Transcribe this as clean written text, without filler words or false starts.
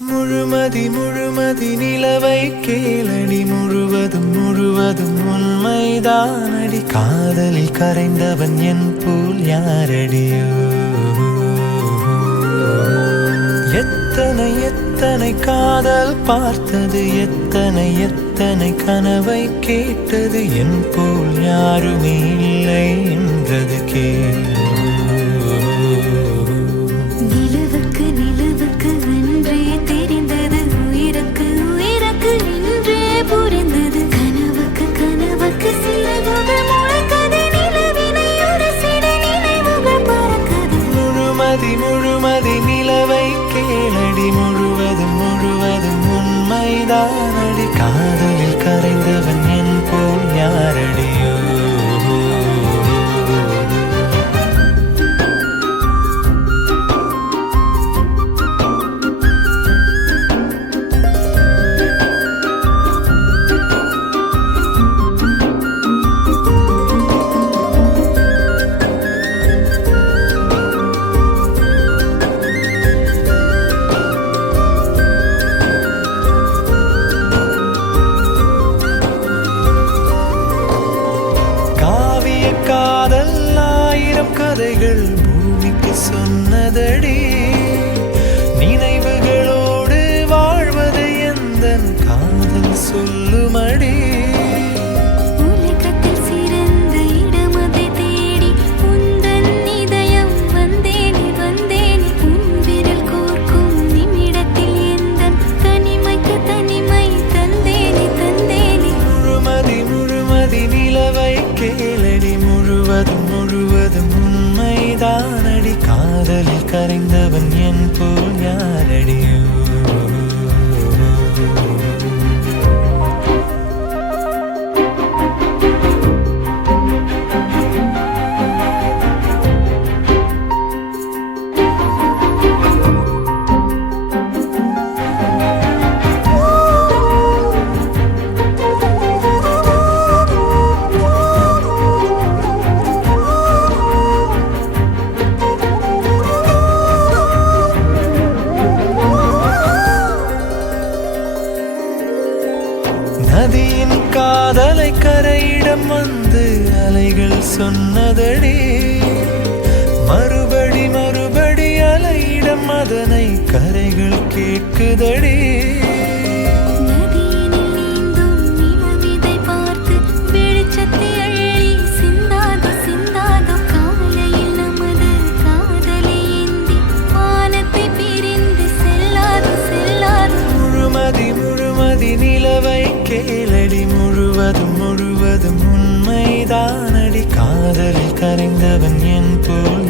முழுமதி முழுமதி நிலவை கேளடி முழுவதும் முழுவதும் உண்மைதானடி காதலில் கரைந்தவன் என் போல் யாரடியோ எத்தனை எத்தனை காதல் பார்த்தது எத்தனை எத்தனை கனவை கேட்டது என் போல் யாருமே இல்லை என்றது கேள் முழுமதி நிலவை கேளடி முழுவதும் முழுவதும் உண்மைதானடி காதலில் கரைந்தவன் என் போல் யாரடியோ காதல் ஆயிரம் கதைகள் பூமிக்கு சொன்னதடி நினைவுகளோடு வாழ்வது எந்தன் காதல் சொல்லுமடி உலகத்தில் சிறந்த இடமதை தேடி உந்தன் இதயம் வந்தேனே வந்தேனே உன் விரல் கோர்க்கும் நிமிடத்தில் எந்தன் தனிமைக்கு தனிமை தந்தேனே தந்தேனே முழுமதி முழுமதி நிலவை கேளடி முழுவதும் முழுவதும் உண்மைதானடி காதலில் கரைந்தவன் என் போல் யாரடியோ நதியின் காதலை கரையிடம் வந்து அலைகள் சொன்னதடி மறுபடி மறுபடி அலையிடம் அதனை கரைகள் கேட்குதடி நதியினில் நீந்தும் நிலவிதை பார்த்து வெளிச்சத்தை அள்ளி சிந்தாதோ சிந்தாதோ காலையில் நமது காதலை ஏந்தி வானத்தை பிரிந்து செல்லாதோ செல்லாதோ முழுமதி முழுமதி நிலவை கேளடி முழுவதும் முழுவதும் உண்மைதானடி காதலில் கரைந்தவன் என் போல்